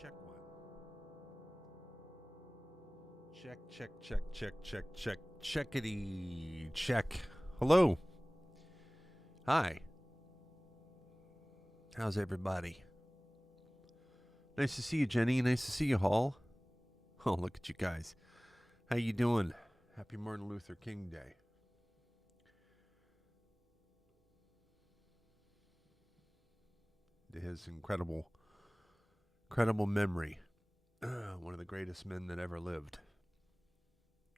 Check one. Check, check, check, check, check, check, checkity, check. Hello. Hi. How's everybody? Nice to see you, Jenny. Nice to see you, Hall. Oh, look at you guys. How you doing? Happy Martin Luther King Day. His incredible memory. One of the greatest men that ever lived.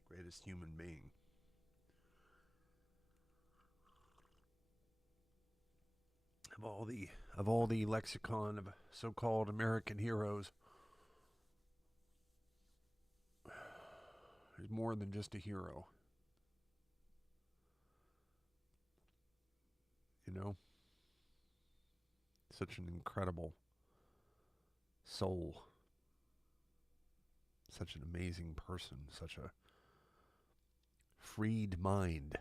Greatest human being. Of all the lexicon of so-called American heroes, he's more than just a hero. You know? Such an incredible soul. Such an amazing person. Such a freed mind.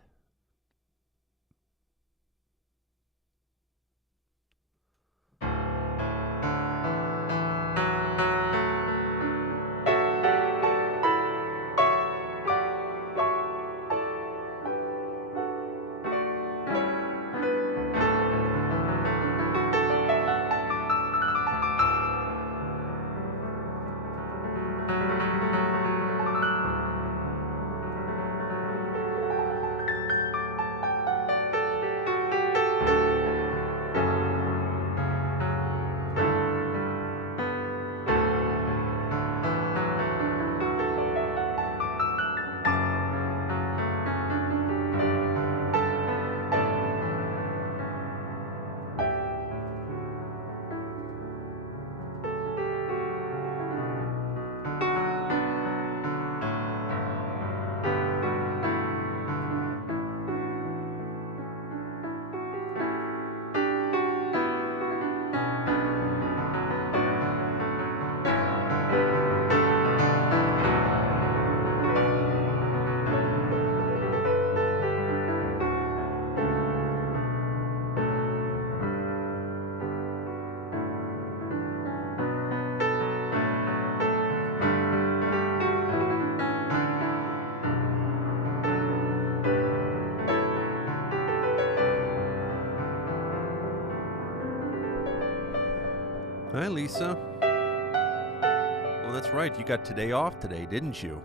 Hi, Lisa. Well, that's right. You got today off today, didn't you?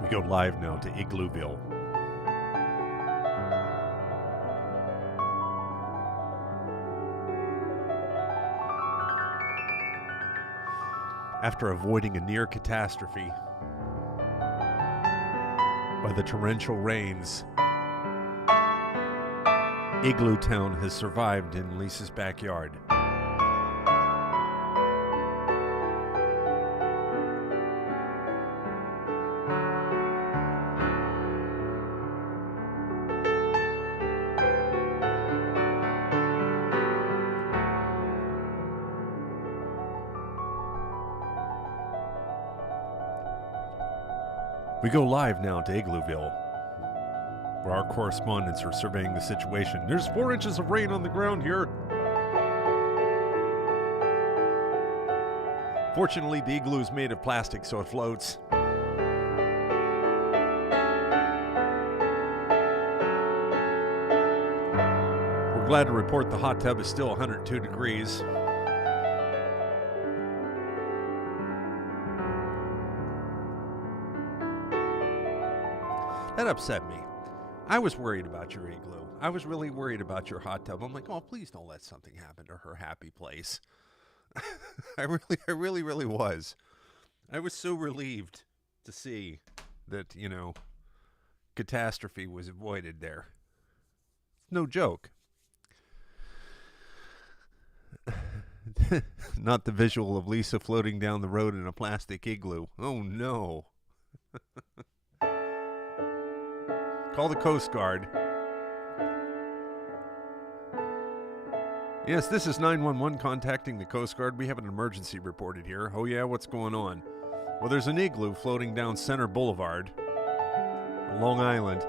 We go live now to Iglooville. After avoiding a near catastrophe by the torrential rains, Igloo Town has survived in Lisa's backyard. We go live now to Iglooville, where our correspondents are surveying the situation. There's 4 inches of rain on the ground here. Fortunately, the igloo is made of plastic, so it floats. We're glad to report the hot tub is still 102 degrees. That upset me. I was worried about your igloo. I was really worried about your hot tub. I'm like, oh, please don't let something happen to her happy place. I really was. I was so relieved to see that, catastrophe was avoided there. No joke. Not the visual of Lisa floating down the road in a plastic igloo. Oh, no. Call the Coast Guard. Yes, this is 911 contacting the Coast Guard. We have an emergency reported here. Oh yeah, what's going on? Well, there's an igloo floating down Center Boulevard, Long Island.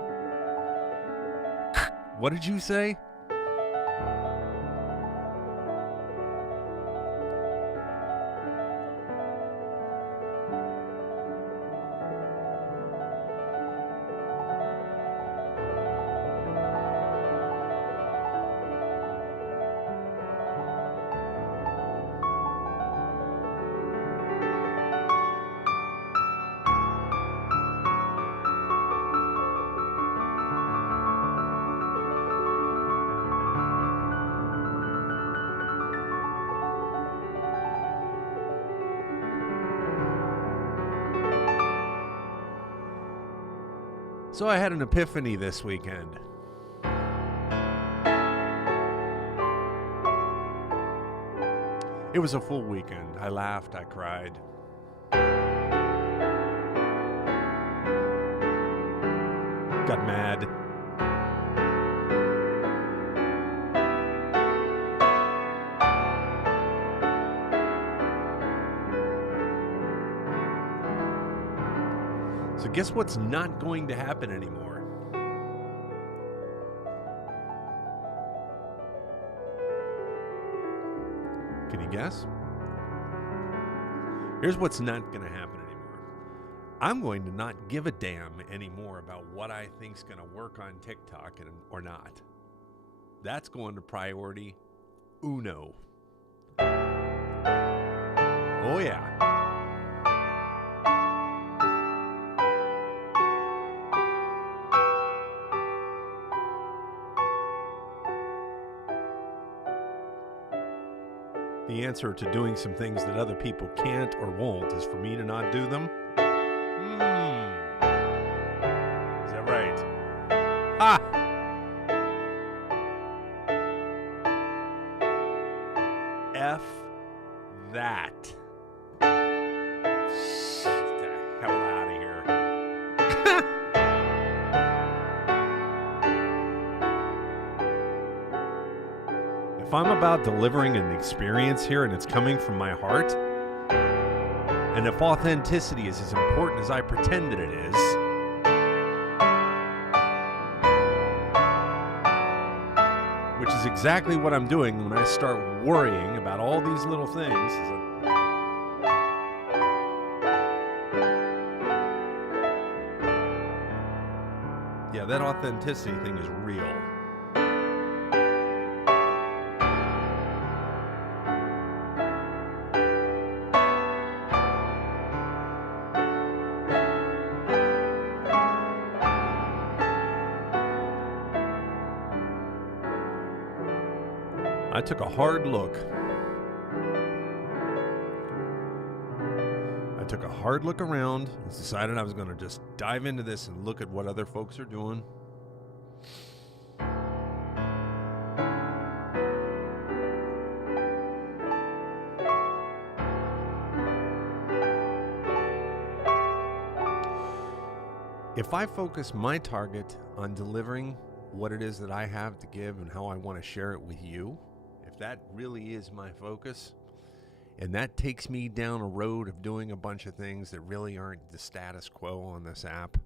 What did you say? So I had an epiphany this weekend. It was a full weekend. I laughed, I cried. Got mad. So guess what's not going to happen anymore? Can you guess? Here's what's not going to happen anymore. I'm going to not give a damn anymore about what I think's going to work on TikTok or not. That's going to priority uno. Oh yeah. The answer to doing some things that other people can't or won't is for me to not do them? Is that right? Ha! F that. Get the hell out of here. If I'm about delivering an experience here and it's coming from my heart, and if authenticity is as important as I pretend that it is, which is exactly what I'm doing when I start worrying about all these little things. Yeah, that authenticity thing is real. I took a hard look. Around and decided I was going to just dive into this and look at what other folks are doing. If I focus my target on delivering what it is that I have to give and how I want to share it with you, if that really is my focus, and that takes me down a road of doing a bunch of things that really aren't the status quo on this app,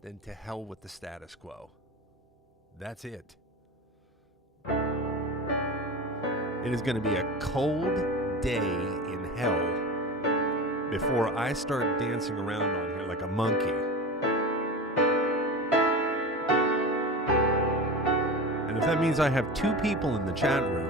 then to hell with the status quo. That's it. It is going to be a cold day in hell before I start dancing around on here like a monkey. And if that means I have 2 people in the chat room,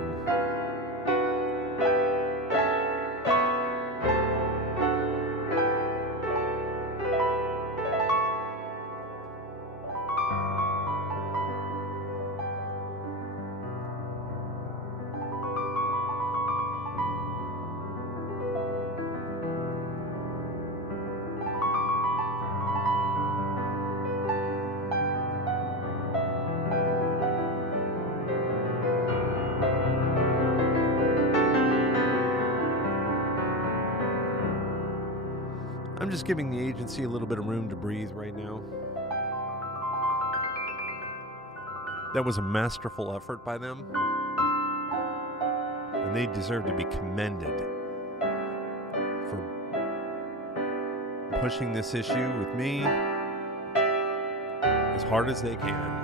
I'm just giving the agency a little bit of room to breathe right now. That was a masterful effort by them, and they deserve to be commended for pushing this issue with me as hard as they can.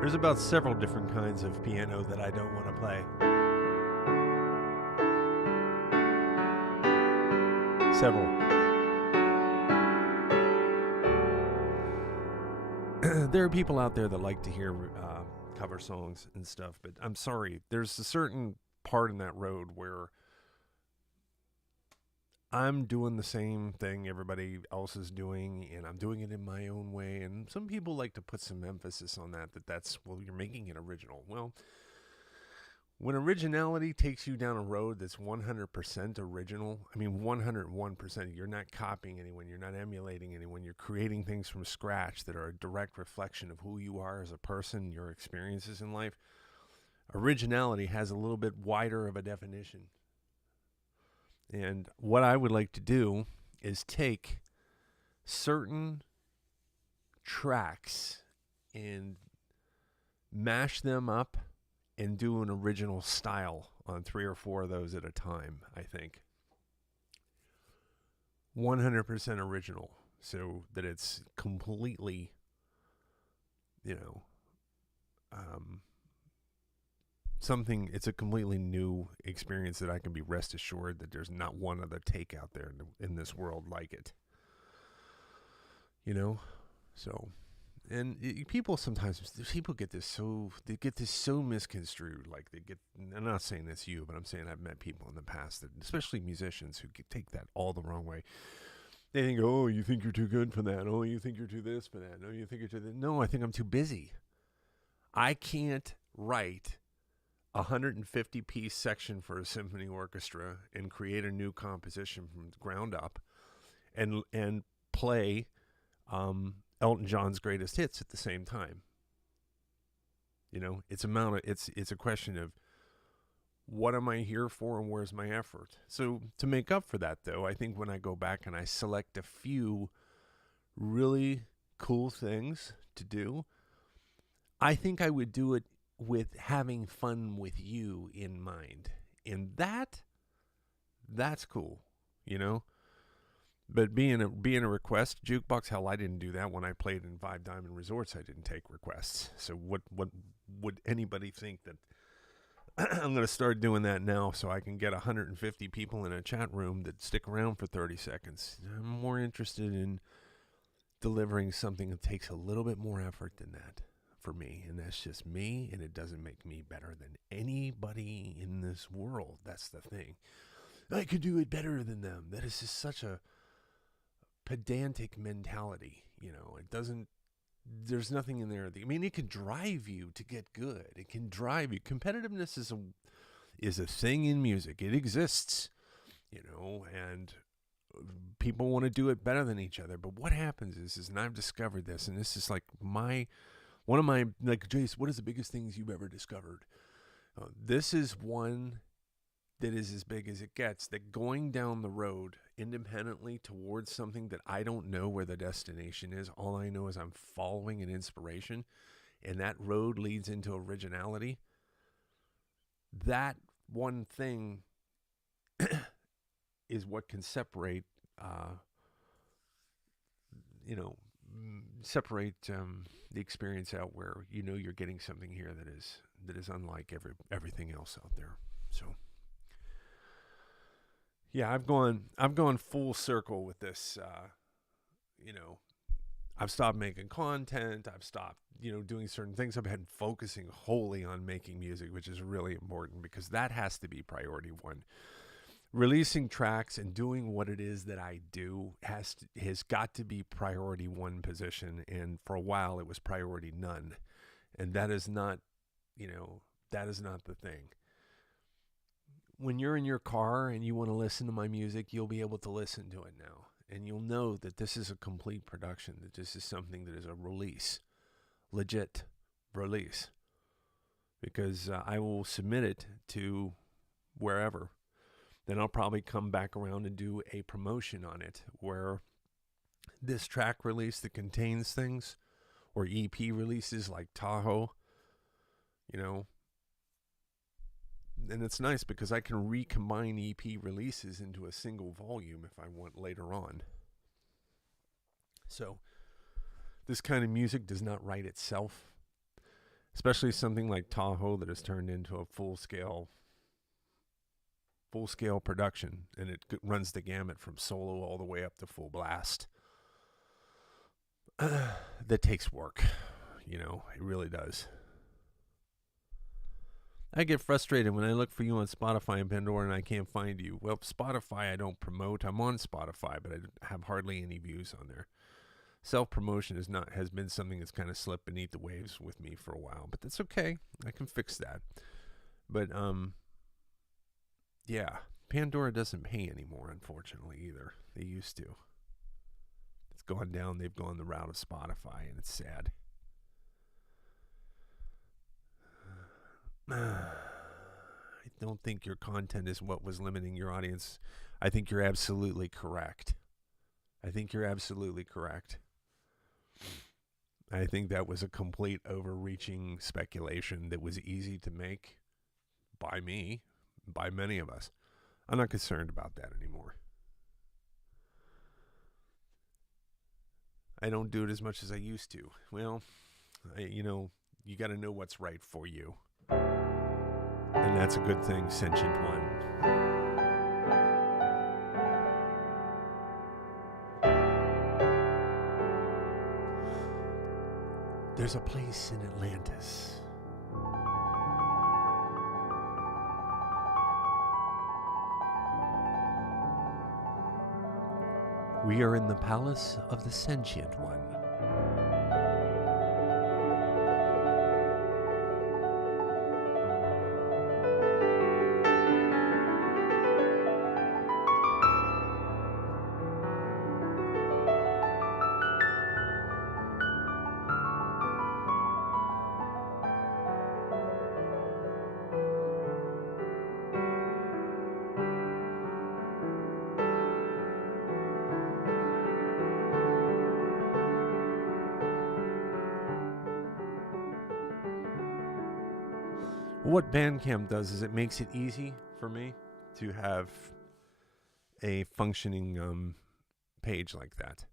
There's about several different kinds of piano that I don't want to play. Several. There are people out there that like to hear cover songs and stuff, but I'm sorry. There's a certain part in that road where I'm doing the same thing everybody else is doing, and I'm doing it in my own way. And some people like to put some emphasis on that's, well, you're making it original. Well, when originality takes you down a road that's 100% original, I mean 101%, you're not copying anyone, you're not emulating anyone, you're creating things from scratch that are a direct reflection of who you are as a person, your experiences in life. Originality has a little bit wider of a definition. And what I would like to do is take certain tracks and mash them up and do an original style on 3 or 4 of those at a time, I think. 100% original, so that it's completely, it's a completely new experience that I can be rest assured that there's not one other take out there in this world like it. So... And people get this so misconstrued. Like I'm not saying that's you, but I'm saying I've met people in the past that, especially musicians, who take that all the wrong way. They think, oh, you think you're too good for that. Oh, you think you're too this for that. No, you think you're too that. No, I think I'm too busy. I can't write a 150-piece section for a symphony orchestra and create a new composition from the ground up and play Elton John's greatest hits at the same time. It's a question of what am I here for and where's my effort? So to make up for that, though, I think when I go back and I select a few really cool things to do, I think I would do it with having fun with you in mind. And that's cool, But being a request jukebox, hell, I didn't do that when I played in 5 Diamond Resorts. I didn't take requests. So what would anybody think that I'm going to start doing that now so I can get 150 people in a chat room that stick around for 30 seconds? I'm more interested in delivering something that takes a little bit more effort than that for me. And that's just me, and it doesn't make me better than anybody in this world. That's the thing. I could do it better than them. That is just such a pedantic mentality. There's nothing in there. It can drive you to get good. It can drive you. Competitiveness is a thing in music. It exists, and people want to do it better than each other. But what happens is, and I've discovered this, and this is like one of my, Jace, what is the biggest things you've ever discovered? This is one that is as big as it gets, that going down the road independently towards something that I don't know where the destination is. All I know is I'm following an inspiration, and that road leads into originality. That one thing is what can separate the experience out, where you're getting something here that is unlike everything else out there. So yeah, I've gone full circle with this. I've stopped making content. I've stopped doing certain things. I've been focusing wholly on making music, which is really important, because that has to be priority one. Releasing tracks and doing what it is that I do has got to be priority one position, and for a while it was priority none, and that is not the thing. When you're in your car and you want to listen to my music, you'll be able to listen to it now, and you'll know that this is a complete production, that this is something that is a release, legit release, because I will submit it to wherever. Then I'll probably come back around and do a promotion on it, where this track release that contains things, or EP releases like Tahoe, and it's nice because I can recombine EP releases into a single volume if I want later on. So this kind of music does not write itself. especially something like Tahoe that has turned into a full scale production, and it runs the gamut from solo all the way up to full blast. That takes work, it really does. I get frustrated when I look for you on Spotify and Pandora and I can't find you. Well, Spotify I don't promote. I'm on Spotify, but I have hardly any views on there. Self-promotion has been something that's kind of slipped beneath the waves with me for a while, but that's okay. I can fix that. But yeah, Pandora doesn't pay anymore, unfortunately, either. They used to. It's gone down. They've gone the route of Spotify, and it's sad. I don't think your content is what was limiting your audience. I think you're absolutely correct. I think that was a complete overreaching speculation that was easy to make by me, by many of us. I'm not concerned about that anymore. I don't do it as much as I used to. Well, you got to know what's right for you. And that's a good thing, Sentient One. There's a place in Atlantis. We are in the palace of the Sentient One. What Bandcamp does is it makes it easy for me to have a functioning page like that.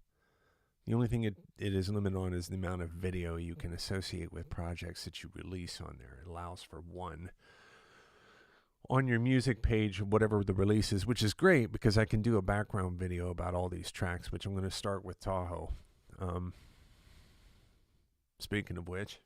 The only thing it is limited on is the amount of video you can associate with projects that you release on there. It allows for one on your music page, whatever the release is, which is great because I can do a background video about all these tracks, which I'm going to start with Tahoe. Speaking of which...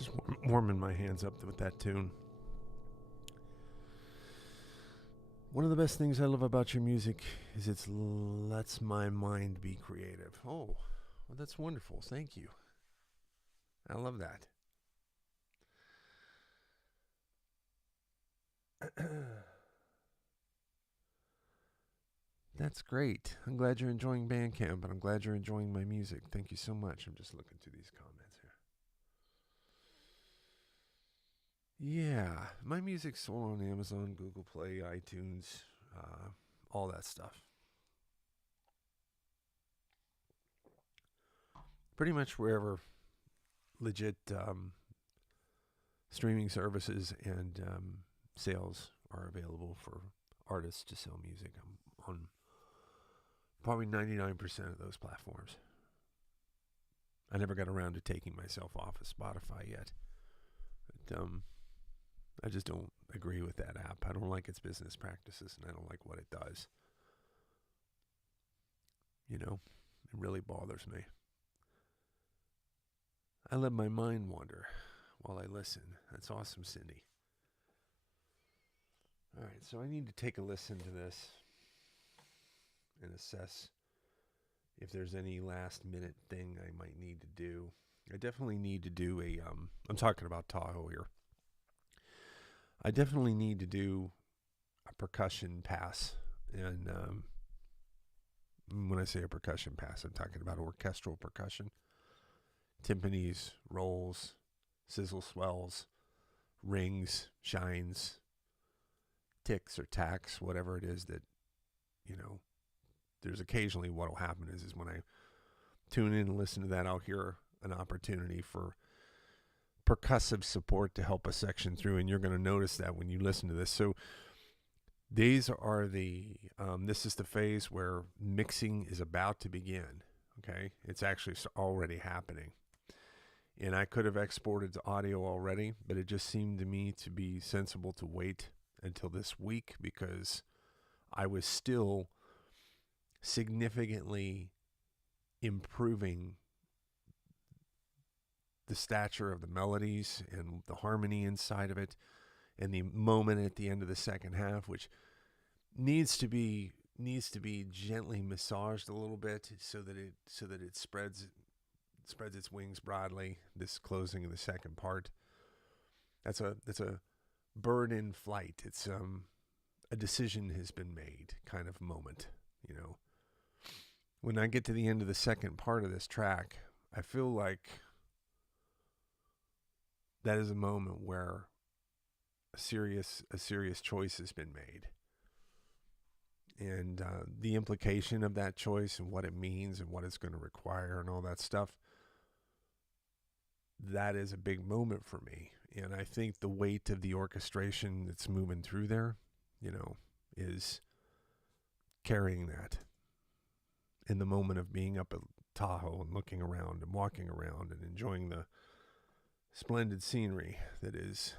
Just warming my hands up with that tune. One of the best things I love about your music is it lets my mind be creative. Oh, well, that's wonderful. Thank you. I love that. That's great. I'm glad you're enjoying Bandcamp, and I'm glad you're enjoying my music. Thank you so much. I'm just looking through these comments here. Yeah, my music's sold on Amazon, Google Play, iTunes, all that stuff. Pretty much wherever legit streaming services and sales are available for artists to sell music. I'm on probably 99% of those platforms. I never got around to taking myself off of Spotify yet. But I just don't agree with that app. I don't like its business practices, and I don't like what it does. You know, it really bothers me. I let my mind wander while I listen. That's awesome, Cindy. All right, so I need to take a listen to this and assess if there's any last minute thing I might need to do. I definitely need to do I'm talking about Tahoe here. I definitely need to do a percussion pass. And when I say a percussion pass, I'm talking about orchestral percussion. Timpanis, rolls, sizzle swells, rings, shines, ticks or tacks, whatever it is that, there's occasionally what'll happen is when I tune in and listen to that, I'll hear an opportunity for percussive support to help a section through, and you're going to notice that when you listen to this. So these are this is the phase where mixing is about to begin, okay? It's actually already happening. And I could have exported the audio already, but it just seemed to me to be sensible to wait until this week because I was still significantly improving the stature of the melodies and the harmony inside of it and the moment at the end of the second half, which needs to be gently massaged a little bit so that it spreads its wings broadly, this closing of the second part. That's a bird in flight. It's a decision has been made kind of moment, When I get to the end of the second part of this track, I feel like that is a moment where a serious choice has been made. And the implication of that choice and what it means and what it's going to require and all that stuff, that is a big moment for me. And I think the weight of the orchestration that's moving through there, is carrying that. In the moment of being up at Tahoe and looking around and walking around and enjoying the splendid scenery that is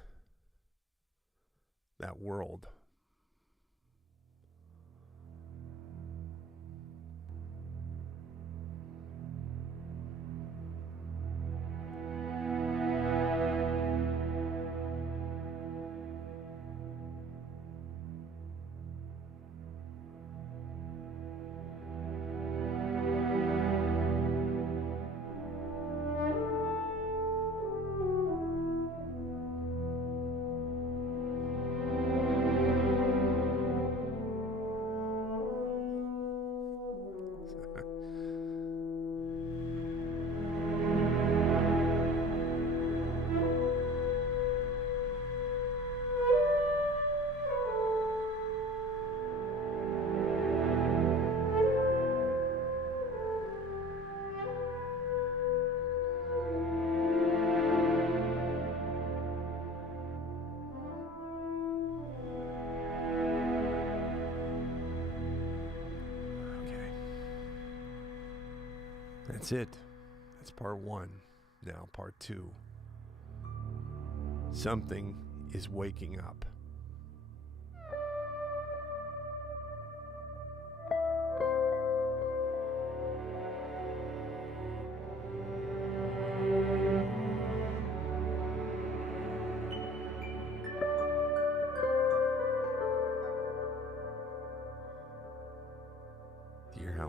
that world. That's it. That's part one. Now part two. Something is waking up.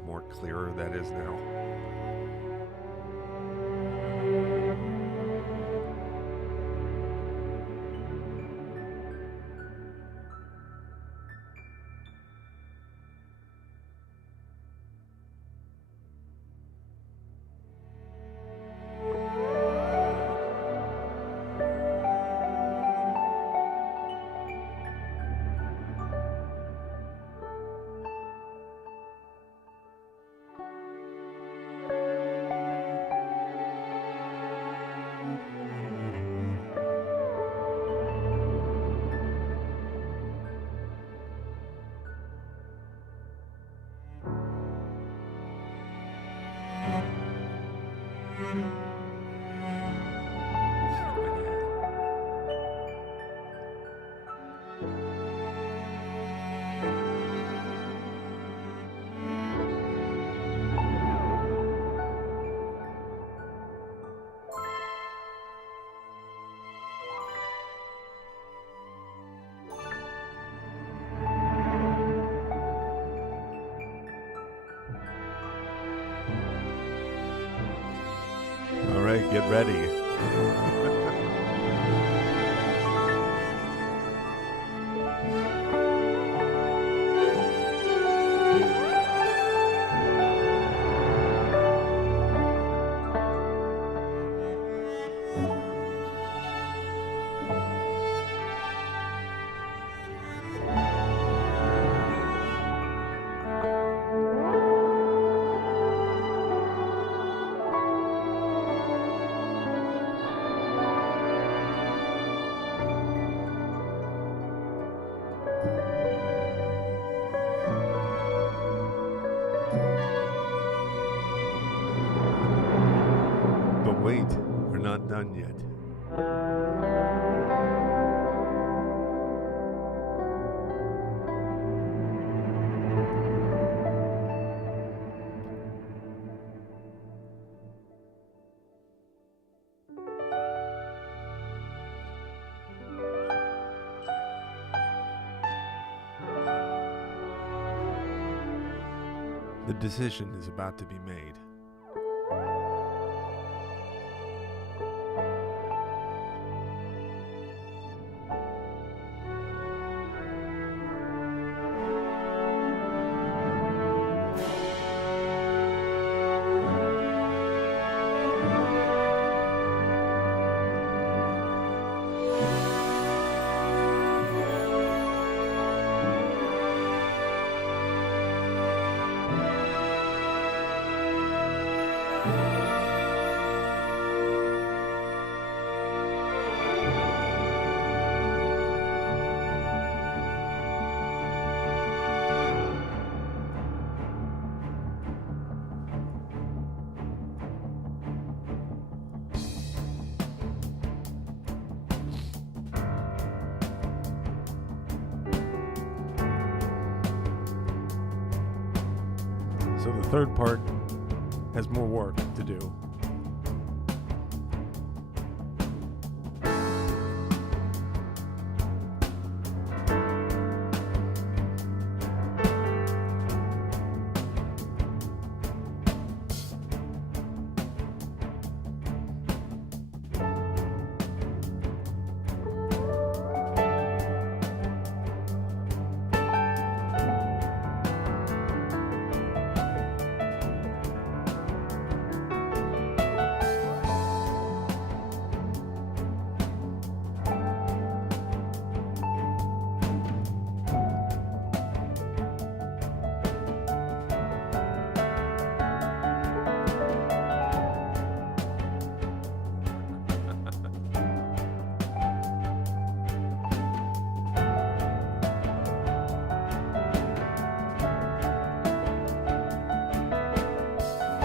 lot more clearer that is now. All right, get ready. But wait, we're not done yet. The decision is about to be made. So the third part has more work to do.